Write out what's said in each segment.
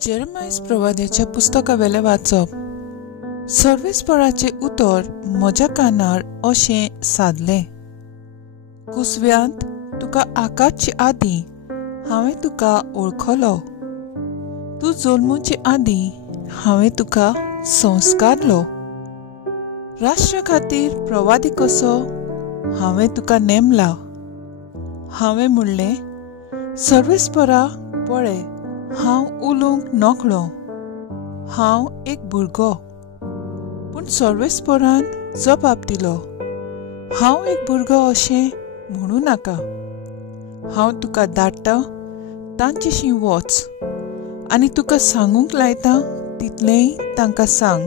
जेरेमाया प्रवाद्याच्या पुस्तकावेले वाचप. सर्वेस्पराचे उतर म्हज्या कानार अशें सादलें. कुसव्यांत तुका आकाशचे आदीं हांवें तुका वळखलो. तूं जल्मूचे आदीं हांवें तुका संस्कारलो. राष्ट्रा खातीर प्रवादी कसो हांवें तुका नेमला. हांवें म्हणलें, सर्वेस्परा पळय, हांव उलोवंक नकळो. हांव एक भुरगो. पूण सर्वेस्परान जबाब दिलो, हांव एक भुरगो अशें म्हणूं नाका. हांव तुका धाडटा तांचेशी वच आनी तुका सांगूंक लायता तितलेंय तांकां सांग.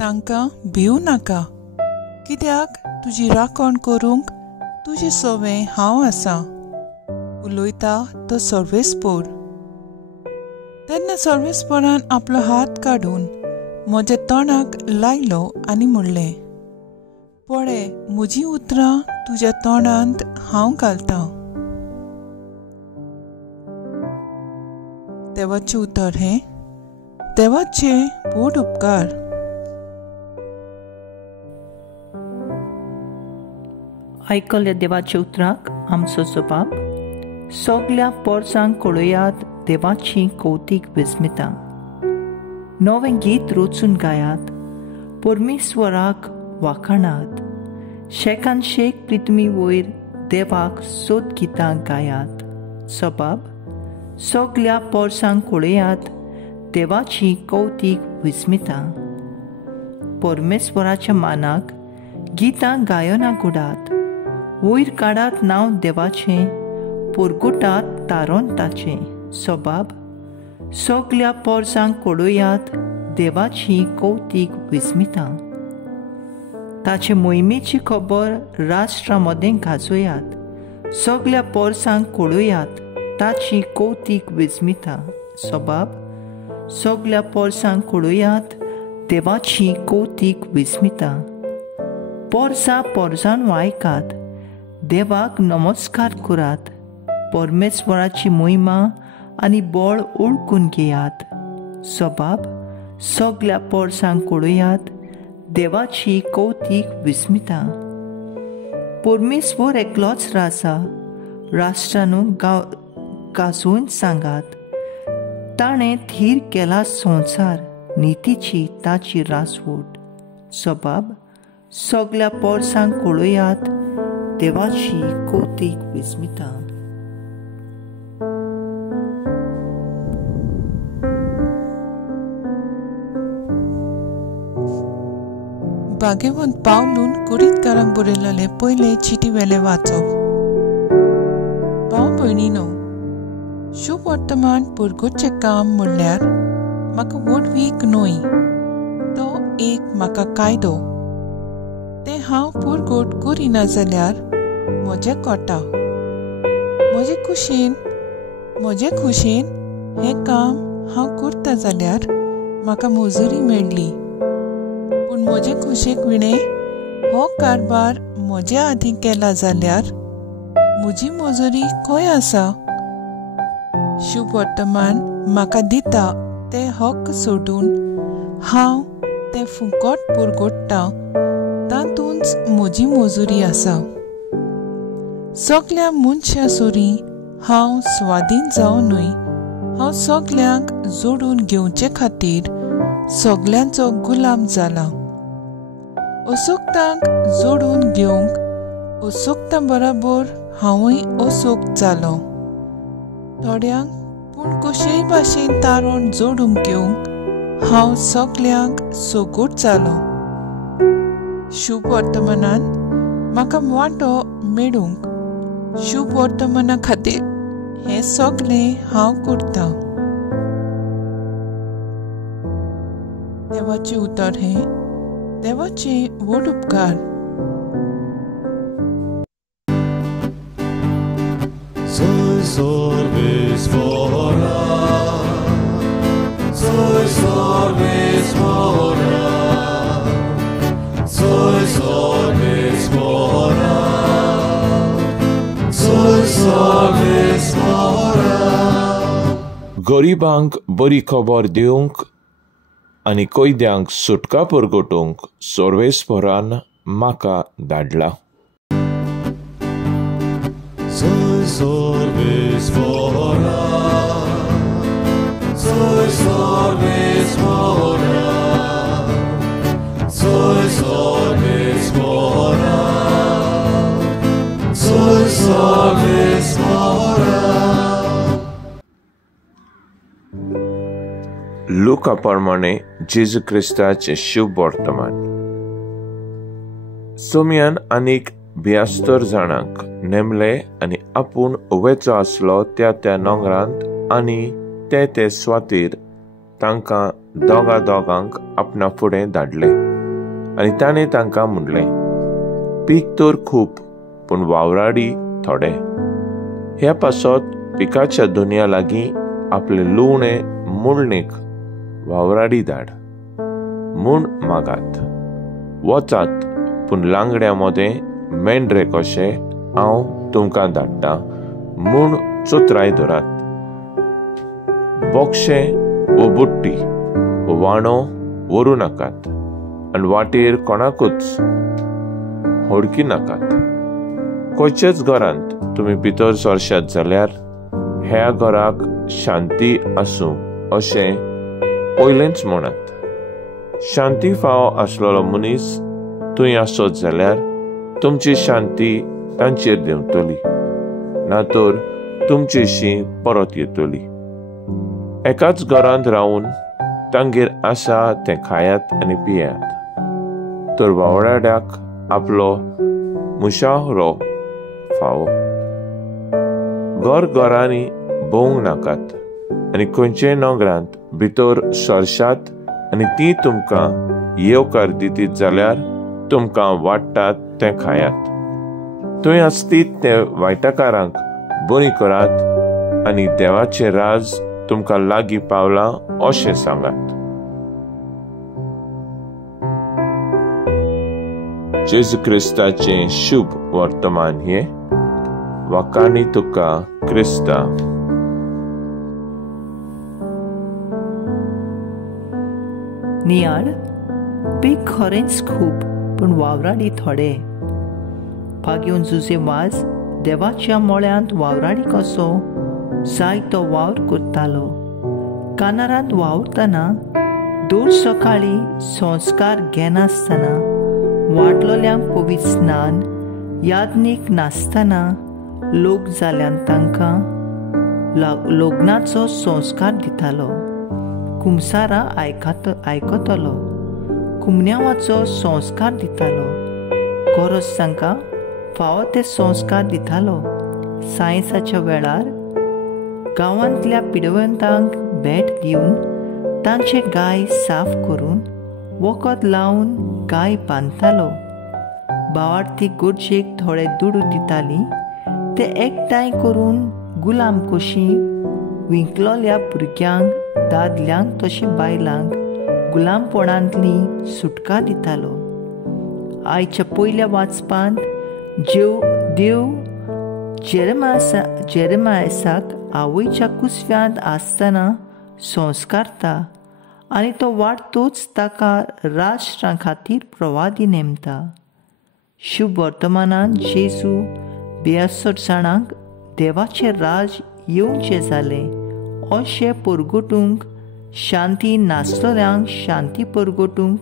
तांकां भिवू नाका, कित्याक तुजी राखण करूंक तुजे सवें हांव आसां. उलयता तो सर्वेस्पर. तेन्ना सर्वेस्परान आपलो हात काडून म्हज्या तोंडाक लायलो आनी म्हणलें, पळय, म्हजीं उतरां तुज्या तोंडांत हांव घालतां. देवाचें उतर हें. देवाचे व्हड उपकार. आयकल्या देवाच्या उतराक आमचो जबाब. सगल्या पोरसांक कळयात देवाची कौतीक विस्मिता. नवें गीत रचून गायात, परमेश्वराक वाखाणात. शेकान शेक प्रितमी वयर देवाक सोद गितां गायात. जबाब. सगल्या पोरसांक कळयात देवाची कौतीक विस्मिता. परमेश्वराच्या मानाक गितां गायना घुडात. वयर काडात नांव देवाचें, पुरगुटात तारोन ताचें. सबाब. सगल्या पोरसांक कळयात देवाची कौतीक विस्मिता. ताचे मोहिमेची खबर राष्ट्रा मदें गाजोयात. सगल्या पोरसांक कळयात ताची कौतीक विस्मिता. सबाब. सगल्या पोरसांक कळयात देवाची कौतीक विस्मिता. पोरसां पोरसां वायकात, देवाक नमस्कार करात. परमेश्वराची महिमा आनी बळ ओळखून घेयात. सबाब. सगल्या पोरसांक कळयात देवाची कौतीक विस्मिता. परमेश्वर एकलोच राजा. राष्ट्रानू गाजोवन सांगात. ताणें थीर केला संवसार, नितीची ताची रासवट. सबाब. सगल्या पोरसांक कळयात देवाची कौतीक विस्मिता. भाग्यवंत पावलून कुडीतकारांक बरयलेले पयले चिटी वेले वाचप. भाव भयणीनो, शुभ वर्तमान पुरगुटचें काम म्हणल्यार म्हाका व्हड वीक न्हय. तो एक म्हाका कायदो. तें हांव पुरगूट करिना जाल्यार म्हजें कोटा. म्हजे खुशेन हें काम हांव करता जाल्यार म्हाका मजुरी मेळ्ळी. पूण म्हजे खुशेक विणे हो कारबार म्हजे आदीं केला जाल्यार म्हजी मजुरी खंय आसा? शुभ वर्तमान म्हाका दिता तें हक्क सोडून हांव तें फुकट पुरगोडटां, तातूंच म्हजी मजुरी आसा. सगल्या मनशां सुरी हांव स्वाधीन जावनूय हांव सगल्यांक जोडून घेवचे खातीर सगल्यांचो गुलाम जाला. असोक्तांक जोडून घेवंक असोक्तां बराबर हांवूय असोक्त जालो. थोड्यांक पूण कशेय भाशेन तारण जोडून घेवंक हांव सगल्यांक सोगूट जालो. शुभ वर्तमानान म्हाका वांटो मेळूंक शुभ वर्तमाना खातीर हें सगलें हांव करतां. देवाचें उतर हें. देवाचे व्हड उपकार. Soy Sorvesvara, soy Sorvesvara, soy Sorvesvara, soy Sorvesvara. गरिबांक बरी खबर दिवंक आनी कैद्यांक सुटका परगटूंक सोर्वेस्पोरान म्हाका धाडला. Soy Sorbespora, soy Sorbespora, soy Sorbespora, soy Sorbespora. लुका प्रमाणे जेजू क्रिस्ताचे शुभ वर्तमान. सोम्यान आनीक 72 जाणांक नेमले आनी आपूण वेचो आसलो त्या नोंगरांत आनी ते स्वातीर तांकां दोगांक आपणा फुडें धाडले आनी ताणें तांकां म्हणलें, पीक तर खूब पूण वावराडी थोडे. ह्या पासत पिकाच्या दुनिया लागीं आपले लुवणे मुळणेक वावराडी धाड म्हूण मागात. वचात पूण लांगड्या मोदें मेंढरे कशे हांव तुमकां धाडटा म्हूण चोत्राय धरात. बोक्षे वो बुट्टी वो वाणो व्हरू नाकात आनी वाटेर कोणाकूच होडकी नाकात. खंयचेच घरांत तुमी भितर सरशात जाल्यार ह्या घराक शांती आसूं अशें पयलेंच म्हणात. शांती फावो आसलेलो मनीस थंय आसत जाल्यार तुमची शांती तांचेर देंवतली ना तर तुमचेशी परत येतली. एकाच घरांत रावून तांगेर आसा तें खायात आनी पियात. तर वावड्याक आपलो मुशावरो फावो. घरांनी भोवंक नाकात आनी खंयचेय नोगरांत भितर सरशात आनी ती तुमकां येवकार दितीत जाल्यार तुमकां वाडटात तें खायात. थंय आसतीत ते वायटाकारांक बरी करात आनी देवाचें राज तुमकां लागीं पावलां अशें सांगात. जेजू क्रिस्ताचें शुभ वर्तमान हे वाकानी तुका क्रिस्ता. नियाळ पीक खरेंच खूब पूण वावराडी थोडे. भाग्योन जुजे वाज देवाच्या मोळ्यांत वावराडी कसो जायतो वावर करतालो. कानारांत वावरतना दर सकाळी संस्कार घेनासतना वाडलोल्यांक पवित्र स्नान यादनीक नासतना लोक जाल्ल्यान तांकां लग्नाचो संस्कार दितालो. कुमसारा आयकतलो. कुमन्यावाचो संस्कार दितालो. गरज तांकां फावो ते संस्कार दितालो. सायंसाच्या वेळार गांवांतल्या पिडवंतांक भेट दिवन तांचे गाय साफ करून वखद लावन गाय बांदतालो. भावार्थी गोडशेक थोडे दुडू दिताली. ते एकठांय करून गुलाम कशीं विंकलोल्या भुरग्यांक दादल्यांक तशें बायलांक गुलामपणांतली सुटका दितालो. आयच्या पयल्या वाचपांत देव जेरेमायासाक आवयच्या कुसव्यांत आसतना संस्कारता आनी तो वाडतोच ताका राष्ट्रां खातीर प्रवादी नेमता. शुभ वर्तमानांत जेजू 62 जाणांक देवाचें राज येवचें जालें अशें परगटूंक, शांती नासतल्यांक शांती परगटूंक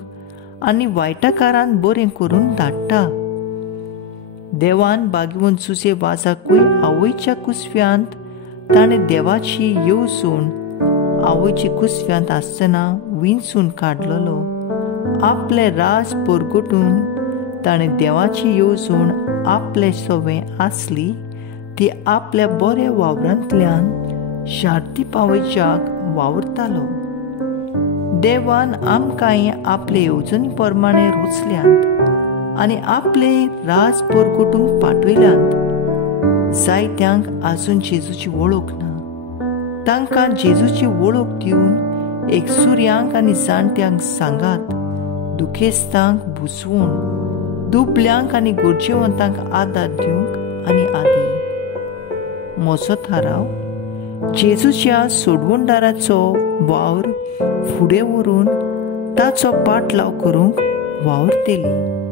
आनी वायटाकारांक बरें करून धाडटा. देवान भाग्यवन जुजे वाजाकूय आवयच्या कुसव्यांत ताणें देवाची येवजून आवयची कुसव्यांत आसतना विंचून काडलेलो. आपले राज परगटून ताणें देवाची येवजून आपले सवें आसली ती आपल्या बऱ्या वावरांतल्यान शांती पावयच्याक वावरतालो. देवान आमकांय आपले येवजणी प्रमाणे रुचल्यांत आनी आपले राज परगटूंक पाठयल्यांत. जायत्यांक आजून जेजूची वळख ना. तांकां जेजूची वळख दिवन एक सुर्यांक आनी जाणट्यांक सांगात. दुखेस्तांक बुजवून दुबल्यांक आनी गरजेवंतांक आदार दिवंक आनी आदी. म्हजो थाराव जेजूच्या सोडवणदाराचो वावर फुडें व्हरून ताचो पाटलाव करूंक वावरतेली.